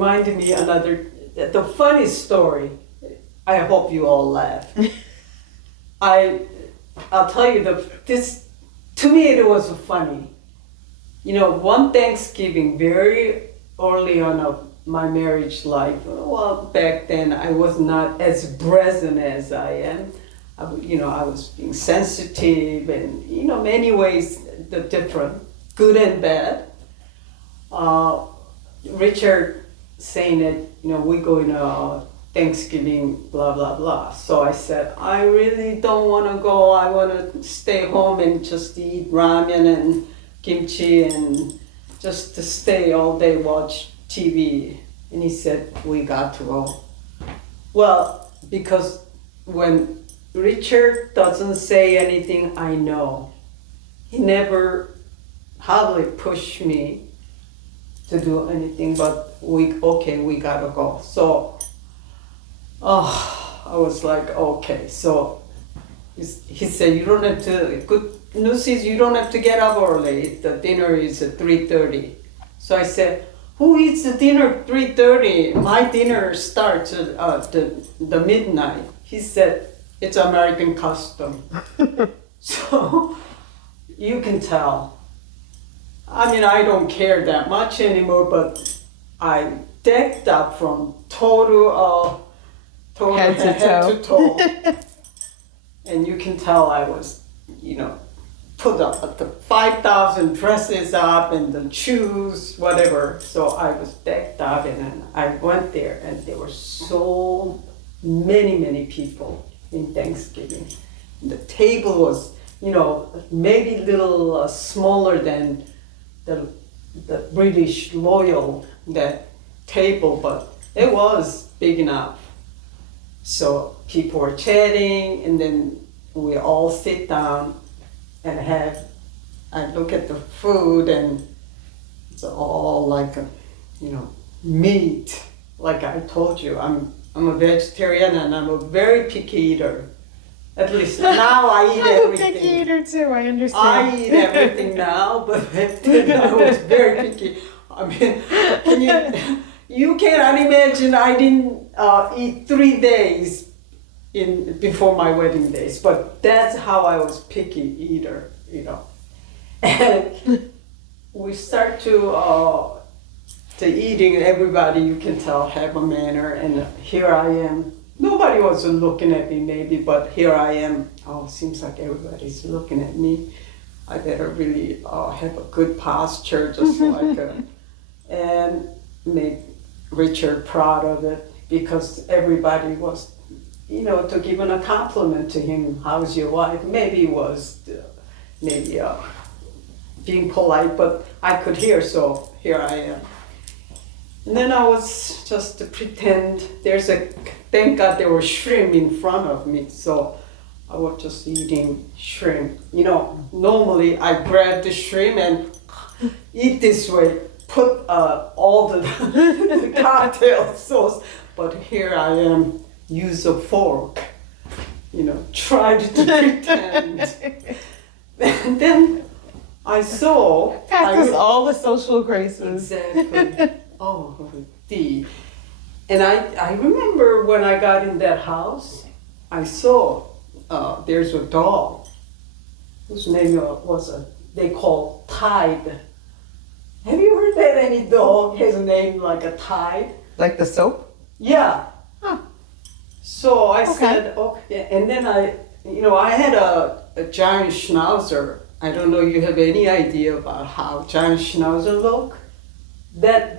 reminded me the funny story. I hope you all laugh. I'll tell you this. To me, it was funny. One Thanksgiving, very early on of my marriage life. Well, back then I was not as present as I am. I was being sensitive, and many ways the different, good and bad. Richard saying that we go in Thanksgiving, blah blah blah. So I said, I really don't want to go. I want to stay home and just eat ramen and kimchi and just to stay all day, watch TV. And he said, we got to go. Well, because when Richard doesn't say anything, I know. He never hardly pushed me to do anything, but we gotta go. So, I was like, okay. So he said, good news is you don't have to get up early. The dinner is at 3:30. So I said, who eats the dinner at 3:30? My dinner starts at the midnight. He said, it's American custom. So you can tell. I mean, I don't care that much anymore, but I decked up from total head to toe. And you can tell I was, put up the 5,000 dresses up and the shoes, whatever. So I was decked up, and then I went there, and there were so many people in Thanksgiving. The table was, maybe a little smaller than the British Royal, that table, but it was big enough. So people were chatting, and then we all sit down and I look at the food, and it's all like meat. Like I told you, I'm a vegetarian, and I'm a very picky eater. At least now I eat everything. I'm a picky eater too, I understand. I eat everything now, but back then I was very picky. I mean, you cannot imagine I didn't eat 3 days before my wedding days, but that's how I was picky eater, And we start to eating, and everybody, you can tell, have a manner, and here I am. Nobody was looking at me maybe, but here I am. Oh, seems like everybody's looking at me. I better really have a good posture, just so I could, and make Richard proud of it, because everybody was, to give a compliment to him. How's your wife? Maybe it was, being polite, but I could hear, so here I am. And then I was just to pretend thank God there was shrimp in front of me, so I was just eating shrimp. Normally I grab the shrimp and eat this way, put all the cocktail sauce, but here I am, use a fork, tried to pretend. And then I saw... Practice all the social graces. Exactly. Oh, and I remember when I got in that house, I saw there's a dog whose name they call Tide. Have you heard that any dog has a name like a Tide? Like the soap? Yeah. Huh. So I said, okay, and then I had a giant schnauzer. I don't know, you have any idea about how giant schnauzer look? That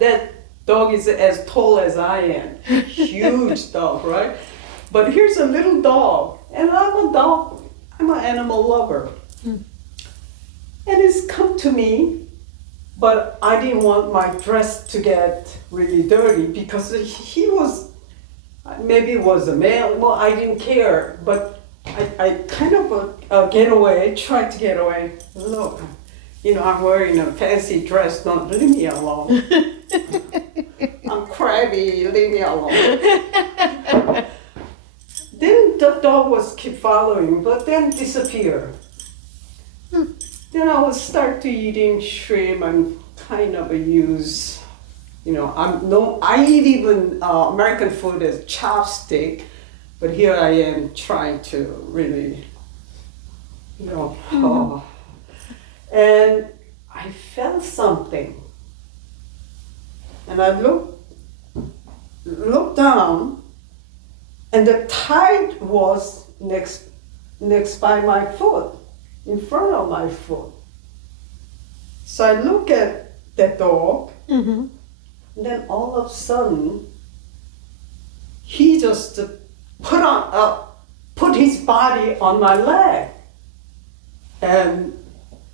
dog is as tall as I am. Huge dog, right? But here's a little dog, and I'm an animal lover. And it's come to me, but I didn't want my dress to get really dirty, because he was, maybe it was a male, well, I didn't care, but I kind of tried to get away. Look, I'm wearing a fancy dress, don't leave me alone. I'm crabby, leave me alone. Then the dog was keep following, but then disappear. Then I would start to eating shrimp and kind of use You know, I eat even American food as chopstick, but here I am trying to really, you know, and I felt something, and I looked down, and the tide was next by my foot, in front of my foot. So I look at the dog, and then all of a sudden, he just put his body on my leg, and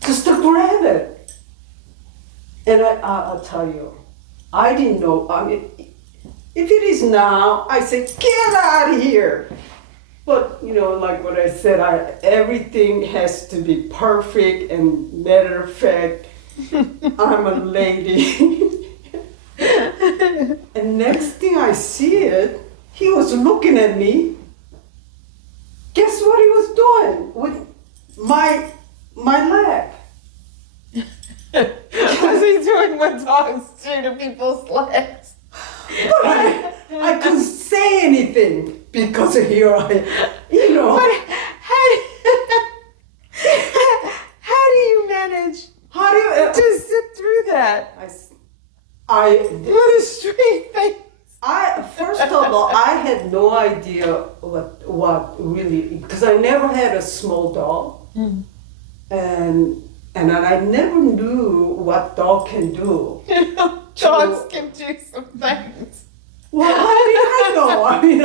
just to grab it. And I'll tell you, I didn't know. I mean, if it is now, I say, get out of here. But, you know, like what I said, everything has to be perfect, and matter of fact, I'm a lady. And next thing I see it, he was looking at me. Guess what he was doing with my leg? Was he doing what dogs do to people's legs? But I couldn't say anything because here you know. But how do you manage to sit through that with a straight face? First of all, I had no idea what really, because I never had a small dog, and I never knew what dog can do. Dogs can do some things. Well, how did I know? I mean,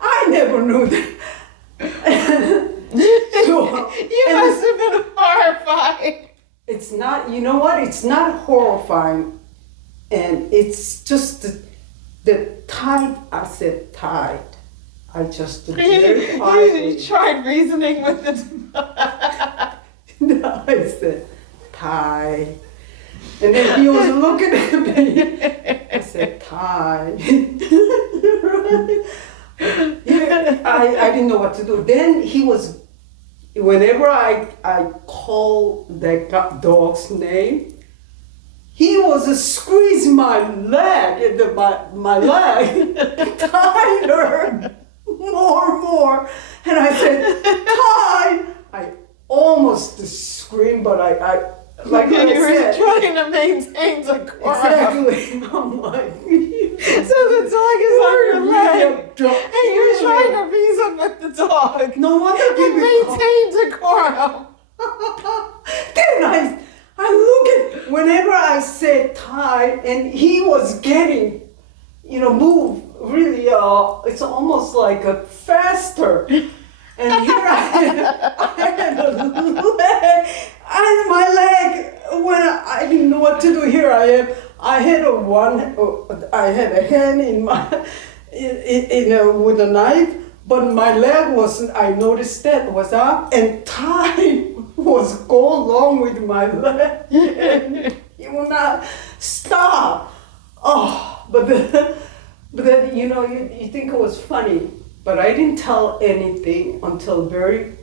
I never knew that. You must have been horrified. It's not, you know what? It's not horrifying. And it's just the tide. I said tide. I just very quietly. You tried reasoning with it. No, I said tide. And then he was looking at me. I said tide. I didn't know what to do. Then he was, whenever I call that dog's name, he was squeezing my leg, my leg tighter, more. And I said, "Tide!" I almost screamed, but I like you I were said, trying to maintain decorum. exactly. I'm like, so the dog is on your leg, and you're trying to reason with the dog. No wonder and maintain decorum. Then I look at, whenever I said Thai, and he was getting, move really, it's almost like a faster. And here I had a leg, and my leg, when I didn't know what to do, here I am. I had a hand in my, with a knife, but my leg wasn't, I noticed that was up, and time was go along with my leg, and he will not stop. Oh, but then you think it was funny, but I didn't tell anything until very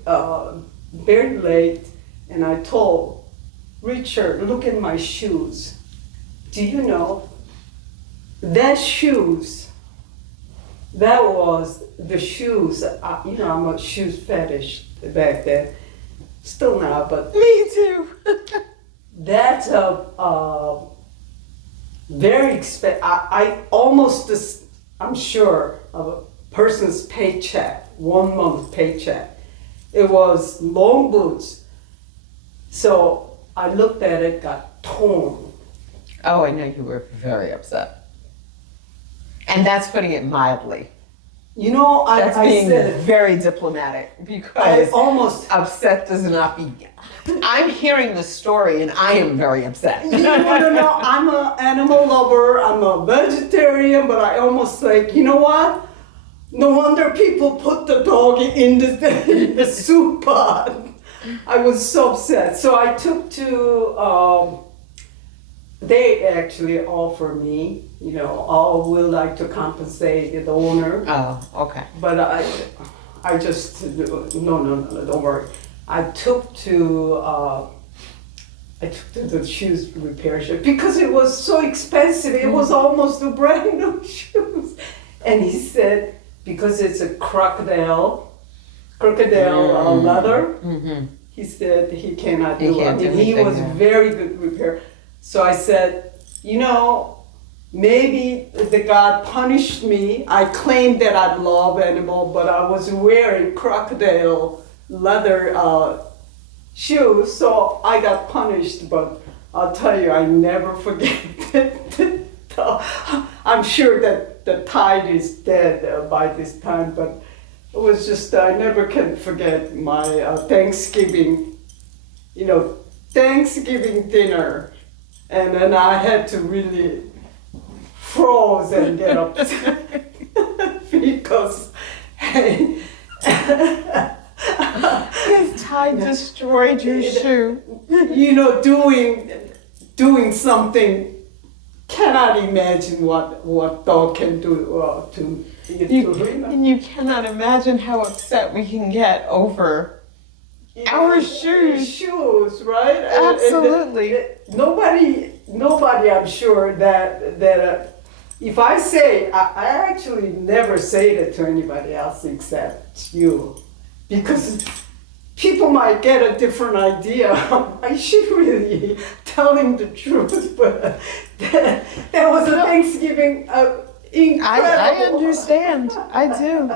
late, and I told Richard, look at my shoes. Do you know that shoes? That was the shoes. I'm a shoes fetish back then. Still now, but me too. that's a very expensive. I almost, I'm sure, of a person's paycheck, 1 month paycheck. It was long boots. So I looked at it, got torn. Oh, I know you were very upset. And that's putting it mildly. I being said very diplomatic, I because almost. upset does not be. I'm hearing the story and I am very upset. No. I'm an animal lover. I'm a vegetarian, but I almost like, you know what? No wonder people put the dog in the soup pot. I was so upset. So I took to. They actually offer me, we'd like to compensate the owner. Oh, okay. But I just, no, don't worry. I took to I took to the shoes repair shop because it was so expensive. It was almost a brand new shoes. And he said, because it's a crocodile leather, he said he cannot do it. I mean, he was very good repair. So I said, you know, maybe the God punished me. I claimed that I love animal, but I was wearing crocodile leather shoes, so I got punished. But I'll tell you, I never forget it. I'm sure that the tide is dead by this time, but it was just, I never can forget my Thanksgiving, Thanksgiving dinner. And then I had to really froze and get upset because His tie destroyed your shoe. Doing something, cannot imagine what dog can do to And you cannot imagine how upset we can get over our shoes. Shoes, right? Absolutely. Nobody, I'm sure that if I say, I actually never say that to anybody else except you, because people might get a different idea. I should really tell him the truth, but that was a Thanksgiving incredible. I understand. I do.